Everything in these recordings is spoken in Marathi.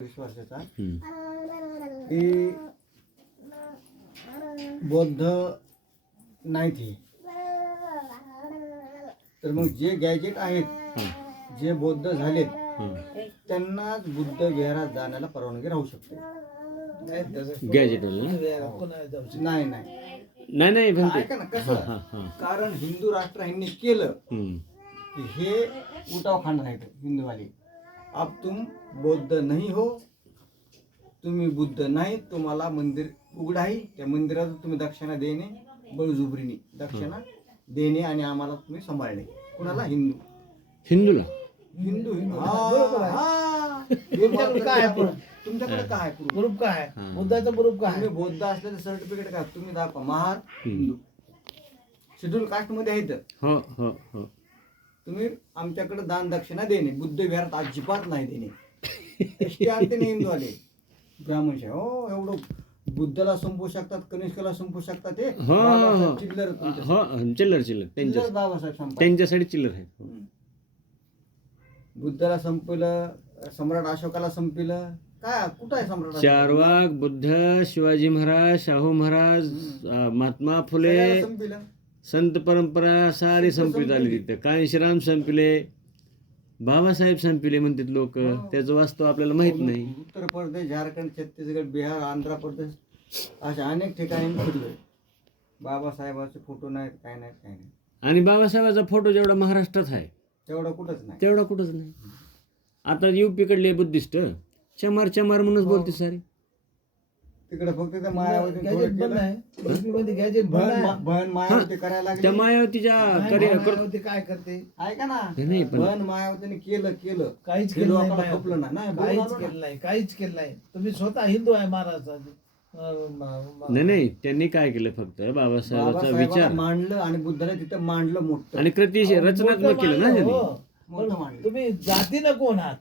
20 वर्षाचा की बौद्ध नाही ती. तर मग जे गॅजेट आहेत जे बौद्ध झालेत त्यांनाच बुद्ध विहारात जाण्याला परवानगी राहू शकते. गॅजेट नाही नाही ऐका ना कसं, कारण हिंदू राष्ट्र ह्यांनी केलं की हे उठाव खाणार आहेत हिंदूवाले. अब तुम बौद्ध नाही हो, तुम्ही बुद्ध नाही, तुम्हाला मंदिर उघड आहे, त्या मंदिरात तुम्ही दक्षिणा देणे, बळजुबरीने दक्षिणा देणे आणि आम्हाला तुम्ही सांभाळणे. कुणाला? हिंदूला. हिंदू तुमच्याकडे काय ग्रुप काय आहे? बुद्धाचा ग्रुप काय आहे? तुम्ही बौद्ध असल्याचं सर्टिफिकेट काय तुम्ही दाखवा. महार हिंदू शेड्यूल कास्ट मध्ये आहेत. हो हो हो. तुम्ही आमच्याकडे दान दक्षिणा देणे, बुद्ध विहारात अजिबात नाही देणे. एसटी आरती नाही हिंदू आले ब्राह्मण. हो एवढं बुद्धाला संपवू शकतात, कनिष्काला संपवू शकतात. ते चिल्लर चिल्लर बाबासाहेब त्यांच्यासाठी चिल्लर आहे. बुद्धाला संपवलं, सम्राट अशोकाला संपवलं. काय कुठं आहे सम्राट? चारवाक, बुद्ध, शिवाजी महाराज, शाहू महाराज, महात्मा फुले, संपवलं. संत परंपरा सारी संपवित आली तिथे. कांशीराम संपले, बाबासाहेब संपले म्हणतात लोक. त्याचं वास्तव आपल्याला माहित नाही. उत्तर प्रदेश, झारखंड, छत्तीसगड, बिहार, आंध्र प्रदेश अशा अनेक ठिकाणी फिरलोय. बाबासाहेबाचे फोटो नाहीत, काय नाही. आणि बाबासाहेबाचा फोटो जेवढा महाराष्ट्रात आहे तेवढा कुठंच नाही. तेवढा कुठंच नाही. आता युपी कडले बुद्धिस्ट चमार चमार म्हणूनच बोलते सारे. तिकडे फक्त त्या मायावती गॅजेट बंद आहे. युपीमध्ये गॅजेट बंद आहे. बहन मायावती करायला लागली. त्या मायावतीच्या मायावती काय करते? ऐका ना, नाही पण बहन मायावतीने केलं काहीच हे केलं लोकांना नाही. खपलं नाही. काहीच केलं नाही. तुम्ही स्वतः हिंदू आहे महाराष्ट्राचे. नाही त्यांनी काय केलं, फक्त बाबासाहेबाचा विचार मांडलं आणि बुद्धाने तिथं मांडलं मोठं. आणि कृती रचनात्मक केलं ना त्यांनी. मोठं मांडलं. तुम्ही जातीनं कोण आहात?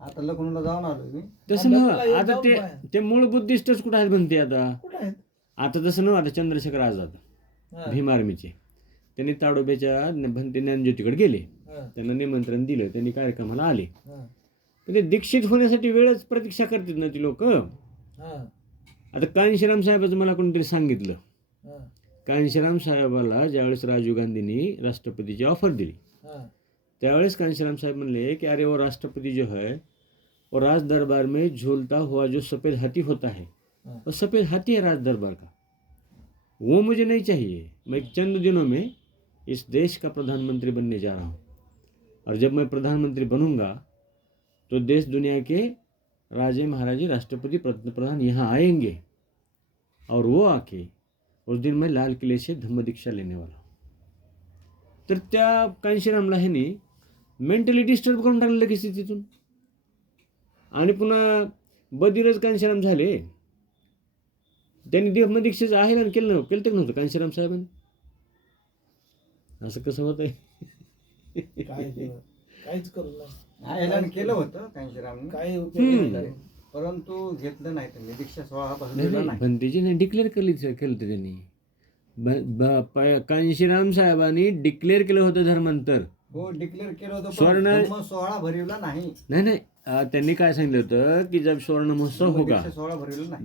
आता लखनौला जाऊन आलो मी. तसं नव्ह. आता ते मूळ बुद्धिस्टच कुठं आहेत म्हणते आता. कुठं आहेत? आता तसं नव्ह. आता चंद्रशेखर आझाद भीम आर्मीचे त्यांनी ताडोब्याच्या भंते ज्ञानज्योतीकडे गेले. त्यांना निमंत्रण दिलं, त्यांनी कार्यक्रमाला आले. पण ते दीक्षित होण्यासाठी वेळच प्रतीक्षा करतात ना ती लोक. आता कांशीराम साहेबाचं मला कोणतरी सांगितलं. कांशीराम साहेबाला ज्यावेळेस राजीव गांधींनी राष्ट्रपतीची ऑफर दिली त्यावेळेस कांशीराम साहेब म्हणले कि अरे वो राष्ट्रपति जो है वो राज दरबार में झूलता हुआ जो सफ़ेद हाथी होता है वो सफ़ेद हाथी है राज दरबार का, वो मुझे नहीं चाहिए. मैं चंद दिनों में इस देश का प्रधानमंत्री बनने जा रहा हूँ और जब मैं प्रधानमंत्री बनूंगा तो देश दुनिया के राजे महाराजे राष्ट्रपति प्रधान यहाँ आएंगे और वो आके उस दिन मैं लाल किले से धम्म दीक्षा लेने वाला हूँ. तर त्या कांशीरामला ह्यानी मेंटली डिस्टर्ब करून टाकलं लगेच तिथून. आणि पुन्हा बधीरच कांशीराम झाले. त्यांनी धम्मदीक्षेचं आहे केलं नव्हतं कांशीराम साहेबांनी. असं कसं होत आहे? काहीच करू नये. ऐलान केलं होतं कांशीरामने, काही परंतु घेतलं नाही त्यांनी. दीक्षा सोहळा बसलेला नाही. भंतेजी नाही डिक्लेअर केलं त्यांनी. कांशीराम साहेबांनी डिक्लेअर केलं होतं धर्मांतर. हो डिक्लेअर केलं होतं. स्वर्ण सोहळा भरवला नाही. नाही त्यांनी काय सांगितलं होतं की जब स्वर्ण महोत्सव होगा, सोहळा भरवला नाही.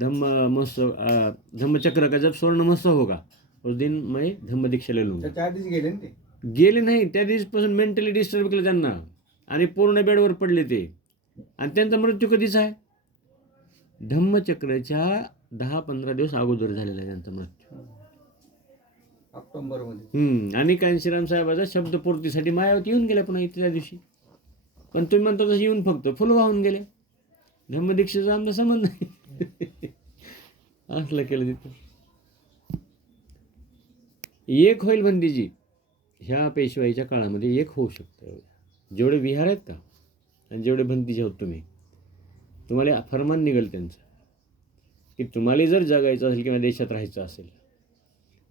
धम्मचक्र का जब स्वर्ण महोत्सव होगा उस दिन मैं धम्म दीक्षा ले लूंगा. त्याच्या आधीच गेले ना ते. गेले नाही. त्या दिवसपासून मेंटली डिस्टर्ब केलं त्यांना आणि पूर्ण बेडवर पडले ते. आणि त्यांचा मृत्यू कधीच आहे? धम्मचक्रच्या 10-15 दिवस अगोदर झालेला आहे त्यांचा मृत्यू, ऑक्टोबर मध्ये. आणि कांशीराम साहेबाचा शब्दपूर्तीसाठी मायावती येऊन गेल्या पुन्हा त्या दिवशी. पण तुम्ही म्हणता तसं येऊन फक्त फुल वाहून गेले. धम्मदीक्षेचा आमचा संबंध नाही. असलं केलं तिथं. एक होईल बंदीजी ह्या पेशवाईच्या काळामध्ये एक होऊ शकतं. जेवढे विहार आहेत का आणि जेवढे बंदीचे आहोत तुम्हाला फरमान निघेल त्यांचं की तुम्हाला जर जगायचं असेल किंवा देशात राहायचं असेल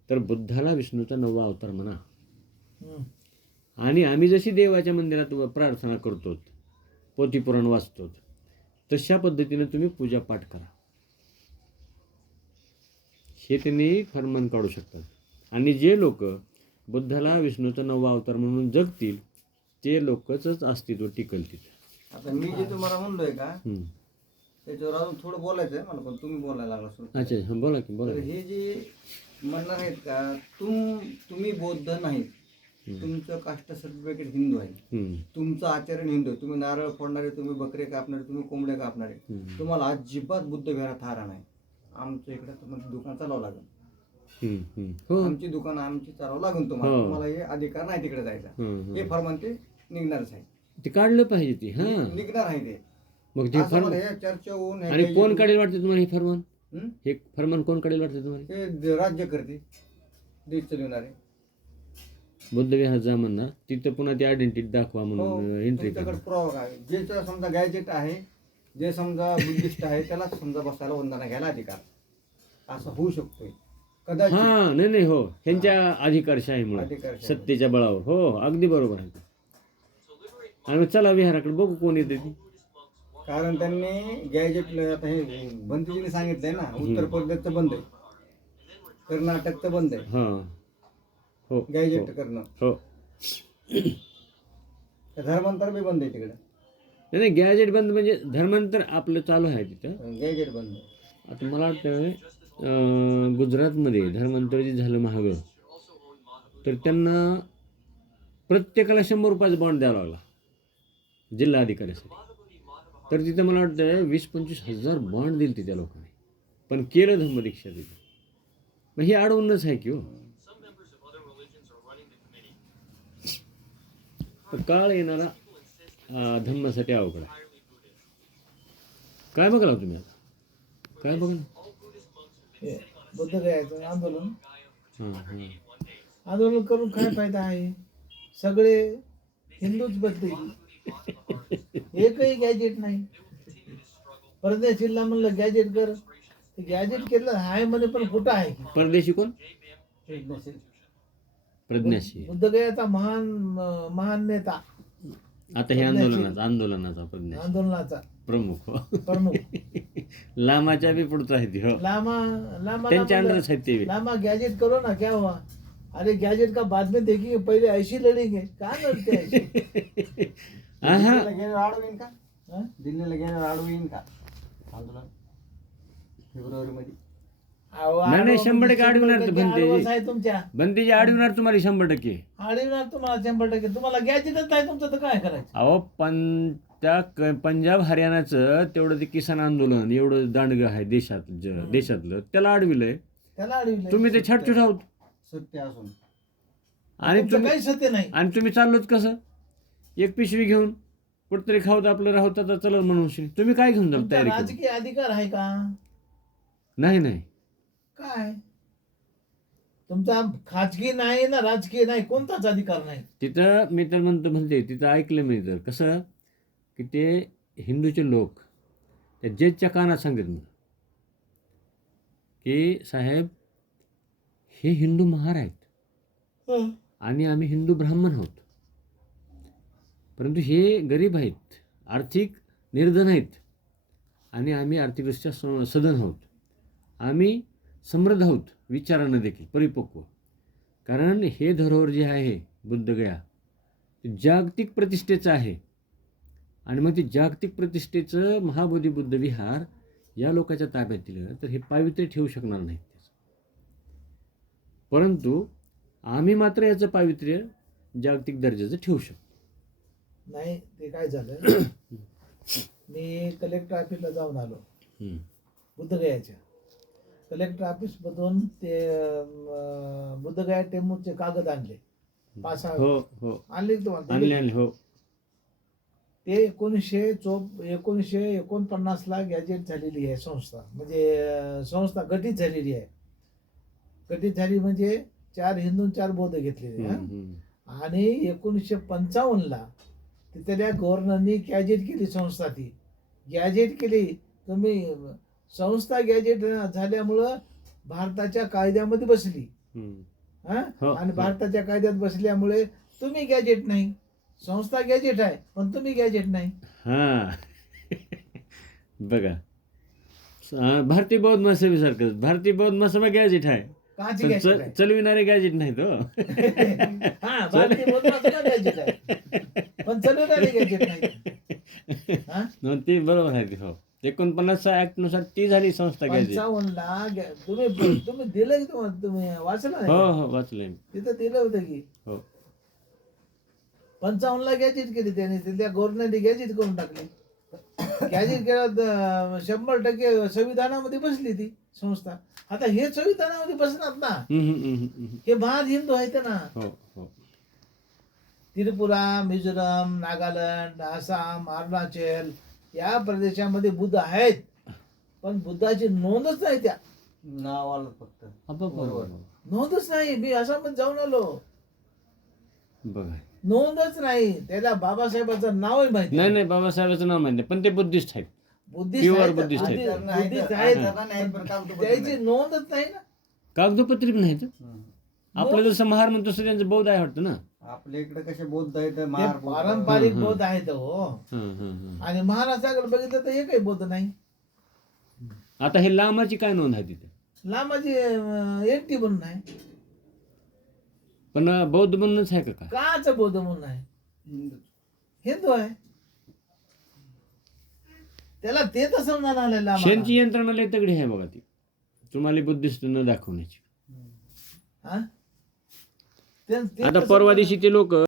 तर बुद्धाला विष्णूचा 9वा अवतार म्हणा. आणि आम्ही जशी देवाच्या मंदिरात प्रार्थना करतो, पोथीपुराण वाचतो, तशा पद्धतीने तुम्ही पूजापाठ करा. हे त्यांनी फरमान काढू शकतात. आणि जे लोक बुद्धाला विष्णूचा 9वा अवतार म्हणून जगतील ते लोकच अस्तित्व टिकल तिथे. आता मी जे तुम्हाला म्हणलोय का हम्म. त्याच्यावर अजून थोडं बोलायचं आहे मला, पण तुम्ही बोलायला लागला सुरू. अच्छा हा, बोला की बोला तर की. हे जे म्हणणार आहेत का तुम्ही बौद्ध नाही, तुमचं कास्ट सर्टिफिकेट हिंदू आहे, हम्म. तुमचं आचरण हिंदू आहे, तुम्ही नारळ फोडणारे, तुम्ही बकरे कापणारे, तुम्ही कोंबड्या कापणारे, तुम्हाला अजिबात बुद्ध विहारात थारा नाही. आमच्या इकडे तुम्हाला दुकान चालवावं लागेल, हम्म. हम्म. हो. आमची दुकानं आमची चालवावं लागेल तुम्हाला. हो. तुम्हाला हे अधिकार नाही तिकडे जायचा. हम्म. हे फरमान ते निघणारच आहे, ते काढलं पाहिजे ते हा. निघणार आहे ते. मग ते असं मला फरमान हे चर्चा होऊन आणि कोण काढेल वाटतं तुम्हाला हे फरमान? हं? हे फरमान कोण काढेल वाटतं तुम्हाला? हे राज्य करते, देश चालवणारे. बुद्ध विहार जा म्हणणार, तिथं पुन्हा ती आयडेंटिटी दाखवा हो, म्हणून एंट्री तुमच्याकडे करा. पुरावा काय, जे समजा गॅजेट आहे, जे समजा बुद्धिस्ट आहे, त्याला समजा बसायला वंदना घ्यायला अधिकार, असं होऊ शकतोय कदाचित. हा नाही नाही हो, ह्यांच्या अधिकारशाहीमुळे, अधिकारशाही. सत्तेच्या बळावर. हो अगदी बरोबर आहे. आणि मग चला विहाराकडे बघू कोण येते ती. कारण त्यांनी गॅजेट, आता हे बंदीजीने सांगितलंय ना, उत्तर प्रदेशचं बंद आहे, कर्नाटकचं बंद आहे हा हो गॅजेट करणं, हो. धर्मांतर बी बंद आहे तिकडे, नाही नाही गॅजेट बंद म्हणजे धर्मांतर आपलं चालू आहे तिथं. गॅजेट बंद आहे. आता मला वाटतं गुजरातमध्ये धर्मांतर जे झालं महाग, तर त्यांना प्रत्येकाला 100 रुपयाचा बॉन्ड द्यावा लागला जिल्हा अधिकाऱ्यासाठी. तर तिथं मला वाटतं 20-25 हजार बॉन्ड दिले ते त्या लोकांनी, पण केलं धम्मदीक्षा तिथं. मग हे अडवूनच आहे की हो. तर काळ येणारा धम्मासाठी अवघड आहे. काय बघाल तुम्ही आता? काय बघाल? हे बुद्ध गयाचं आंदोलन हां हां. आंदोलन करून काय फायदा आहे? सगळे हिंदूच बदलेल, एकही गॅजेट नाही. परदेशीला म्हणलं गॅजेट कर, गॅजेट केलं आहे म्हणे, पण कुठं आहे की? परदेशी कोण? प्रज्ञाशी. बुद्ध गयाचा महान नेता, आता हे आंदोलनाचा प्रज्ञाशी आंदोलनाचा प्रमुख हो. प्रमुख लामाच्या बी पुढचा आहे ती हो. लामा त्यांच्या अंडरच आहेत ते बी. लामा गॅजेट करो ना, क्या हुआ? अरे गैजेट का बाद में देखेंगे, पहले ऐसी लड़ेंगे. कहाँ लड़ते हैं ऐसे? दिल्लीला गेल्यावर आडू येईन का? हाँ? दिल्लीला गेल्यावर आडू येईन का आंदोलन फेब्रुवारी मध्ये? अहो, नाही, नाही, 100% 100% अडवणार तर बनते. अडवस आहे तुमच्या. बंदीची अडवणार तुम्हाला 100%. अडवणार तुम्हाला 100%. तुम्हाला गॅजेटच नाही तुमचं, तर काय करायचं? अहो पंजाब हरियाणाचं तेवढं ते किसान आंदोलन एवढं दांडगं आहे देशातलं, त्याला अडविलंय. त्याला अडविलंय. तुम्ही ते छाटछूट आहोत. सत्य असून आणि तुमचं काही सत्य नाही. आणि तुम्ही चाललोत कसं? एक पिशवी घेऊन कुठतरी खावत आपलं राहत आता चला म्हणून. तुम्ही काय घेऊन जाल तुमचा तयारी करून? राजकीय अधिकार आहे का? नाही नाही. काय तुमचा खाजगी नाही ना, राजकीय नाही, कोणताच अधिकार नाही. तिथं मी तर म्हणते तिथं ऐकलं मी तर कसं की ते हिंदूचे लोक त्या जजच्या कानात सांगतात मला की साहेब हे हिंदू महार आहेत आणि आम्ही हिंदू ब्राह्मण आहोत, परंतु हे गरीब आहेत, आर्थिक निर्धन आहेत आणि आम्ही आर्थिकदृष्ट्या सधन आहोत. आम्ही समृद्ध आहोत विचारानं देखील परिपक्व. कारण हे धरोहर जे आहे बुद्धगया ते जागतिक प्रतिष्ठेचं आहे आणि मग ते जागतिक प्रतिष्ठेचं महाबोधी बुद्ध विहार या लोकांच्या ताब्यात दिलं तर हे पावित्र्य ठेवू शकणार नाहीत. परंतु आम्ही मात्र याचं पावित्र्य जागतिक दर्जाचं ठेवू शकतो. नाही, ते काय झालं, मी कलेक्टर ऑफिसला जाऊन आलो बुद्धगयाच्या. कलेक्टर ऑफिसमधून ते बुद्धगया टेंबूचे कागद आणले, 5-6 हो हो आणले तुम्हाला. आणले हो. ते 1949 ला गॅजेट झालेली आहे संस्था, म्हणजे संस्था गठीत झालेली आहे. गठीत झाली म्हणजे 4 हिंदू 4 बौद्ध घेतलेले. आणि 1955 ला तिथल्या गव्हर्नरनी गॅजेट केली संस्था. ती गॅजेट केली. तुम्ही संस्था गॅजेट झाल्यामुळं भारताच्या कायद्यामध्ये बसली. आणि भारताच्या कायद्यात बसल्यामुळे तुम्ही गॅजेट नाही, संस्था गॅजेट आहे पण तुम्ही गॅजेट नाही. हा बघा, भारतीय बौद्ध महासभेसारखं भारतीय बौद्ध महासभा गॅजेट आहे, काची गॅजेट आहे? चलविणारे गॅजेट नाही तो. हा, भारतीय बौद्ध महासभा गॅजेट आहे पण चालवणारे गॅजेट नाही. हा? मग ते बरोबर आहे ते. हो 49 ऍक्ट नुसार ती झाली संस्था घ्यायची. 55ला तुम्ही दिलं की तुम्ही वाचलं हो नाही हो वाचलंय मी. तिथं दिलं होतं की हो 55ला गॅजेट केली त्यांनी, त्या गव्हर्नमेंटने गॅजेट करून टाकली. गॅजेट केलं 100% संविधानामध्ये बसली ती संस्था. आता हे संविधानामध्ये बसणार ना, हे महान हिंदू आहेत ना. हो हो त्रिपुरा, मिझोरम, नागालँड, आसाम, अरुणाचल या प्रदेशामध्ये बुद्ध आहेत, पण बुद्धाची नोंदच नाही. त्या नाव आलं फक्त. बरोबर नोंदच नाही. मी आसाममध्ये जाऊन आलो, बघा. नोंदच नाही. त्याला बाबासाहेबांचं नावही माहिती नाही नाही बाबासाहेबांचं नाव माहिती नाही, पण ते बुद्धिस्ट आहेत. बुद्धिस्ट Pure आहेत, बुद्धिस्ट आहेत. बुद्धिस्ट आहेत, आहेत, पण कागदोपत्री त्याची नाही. नोंदच नाही ना. कागदोपत्री पण नाहीत. हम्म. आपलं जसं महार म्हणतो तसं त्यांचं बौद्ध आहे वाटतं ना. आपल्या इकडे कसे बौद्ध आहेत, ते महार बौद्ध. पारंपरिक हं, हं. बौद्ध आहेत हो. हं. आणि महाराष्ट्राकडे बघितलं तर एकही बौद्ध नाही. आता हे लामाची काय नोंद आहे तिथे? लांबाची एकटी म्हणून नाही. पण बौद्ध म्हणूनच आहे का काय? काच बौद्ध म्हणून आहे, हिंदू. हिंदू आहे. त्याला ते तर समजा आलं लांब. शेणची यंत्रणा लय तगडी आहे बघा ती, तुम्हाला बुद्धिस्ट न दाखवण्याची. हा? ते- ते आता कसं परवा करणार? दिवशी ते लोक